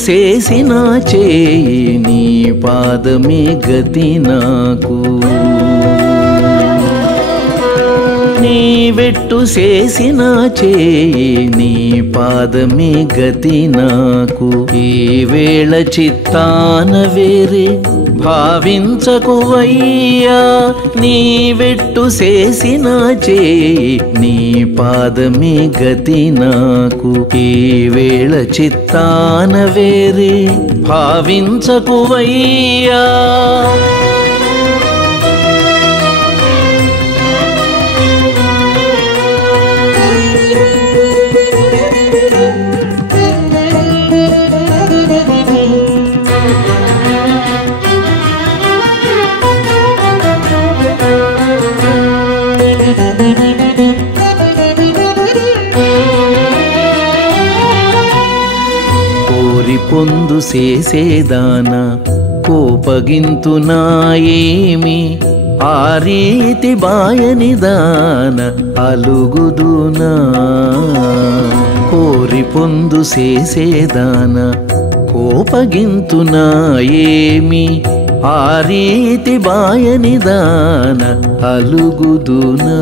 చేసిన చేయి నీ పాదమే గతి నాకు నీవెట్టు చేసిన చేయి నీ పాదమే గతి నాకు ఈ వేళ చిత్తాన వేరే భావించకువయ్యా నీవెట్టు చేసిన చేయి నీ పాదమే గతి నాకు ఈ వేళ చిత్తాన వేరే భావించకువయ్యా పొందు చేసేదాన కోపగింతునా ఏమి ఆ రీతి బాయనిదాన అలుగుదునా కోరి పొందు చేసేదాన కోపగింతునా ఏమి ఆ రీతి బాయనిదాన అలుగుదునా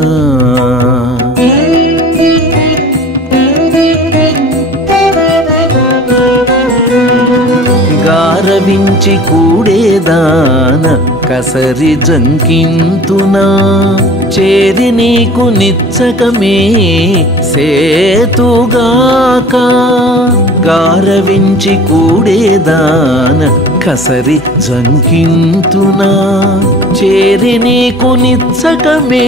గారవించి కూడేదాన కసరి జంకింతునా చేరి నీకు నిచ్చకమే సేతుగాక గారవించి కూడేదాన కసరి జంకింతునా చేరి నీకు నిచ్చకమే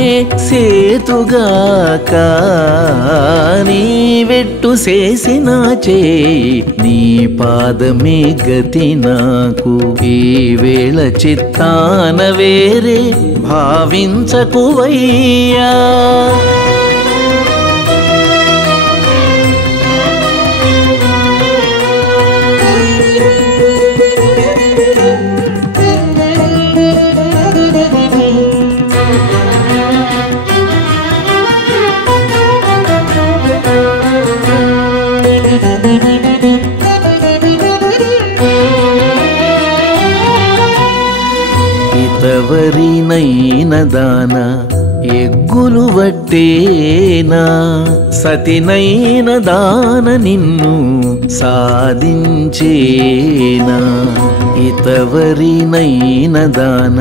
సేతుగాక నీవెట్టు చేసిన చేయి నీ పాదమే గతి నాకు ఈ వేళ చిత్తాన వేరే భావించకువయ్యా ఎవరినైన దాన ఎగ్గులు వట్టేనా సతినైన దాన నిన్ను సాధించేనా ఇతవరినైన దాన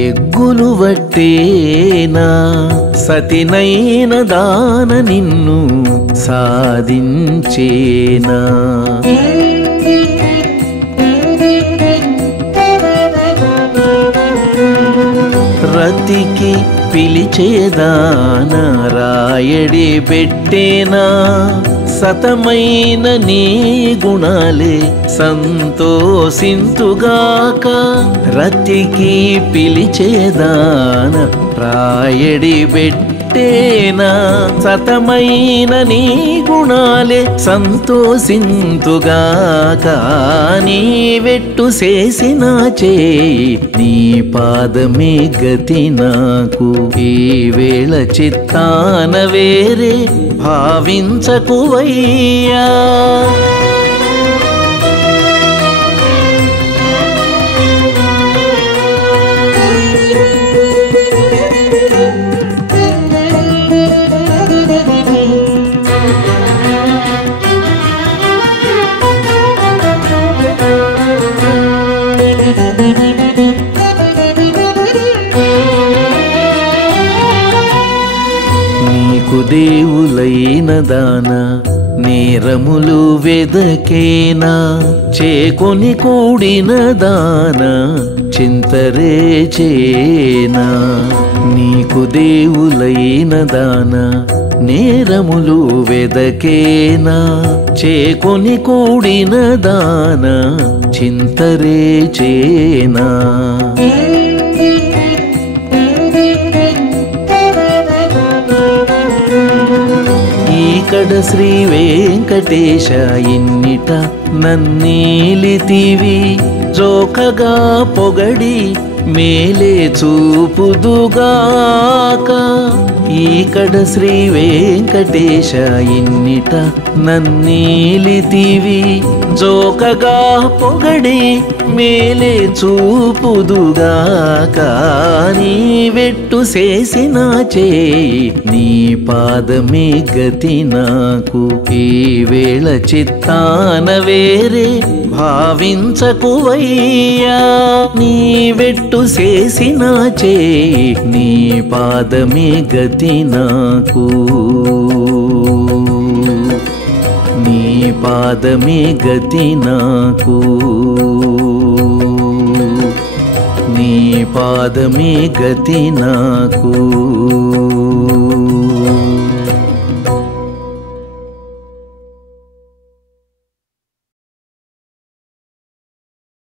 ఎగ్గులు వట్టేనా సతినైన దాన నిన్ను సాధించేనా రతికి పిలిచేదాన రాయడి పెట్టేనా సతమైన నీ గుణాలే సంతోషింతుగాక రతికి పిలిచేదాన రాయడి పెట్టేనా సతమైన నీ గుణాలే సంతోషింతుగాక నీవెట్టు చేసిన చేయి నీ పాదమే గతి నాకు ఈ వేళ చిత్తాన వేరే భావించకువయ్యా నీకు దేవులైన దాన నేరములు వెదకేనా చేకొని కూడిన దాన చింతరేచేనా నీకు దేవులైన దాన నేరములు వెదకేనా చేకొని కూడిన దాన చింతరేచేనా ఇక్కడ శ్రీ వెంకటేశ ఇన్నిట నన్నీలితివి జోకగా పొగడి మేలే చూపుదుగాక. ఈకడ శ్రీ వెంకటేశ ఇన్నిట నన్నీలితివి జోకగా పొగడి మేలే చూపుదుగాక. నీ వెట్టు చేసిన చేయి నీ పాదమే గతి నాకు. ఈ వేళ చిత్తాన వేరే భావించకువయ్యా. నీ వెట్టు చేసిన చేయి నీ పాదమే గతి నాకు. నీ పాదమే గతి నాకు. నీ పాదమే గతి నాకు.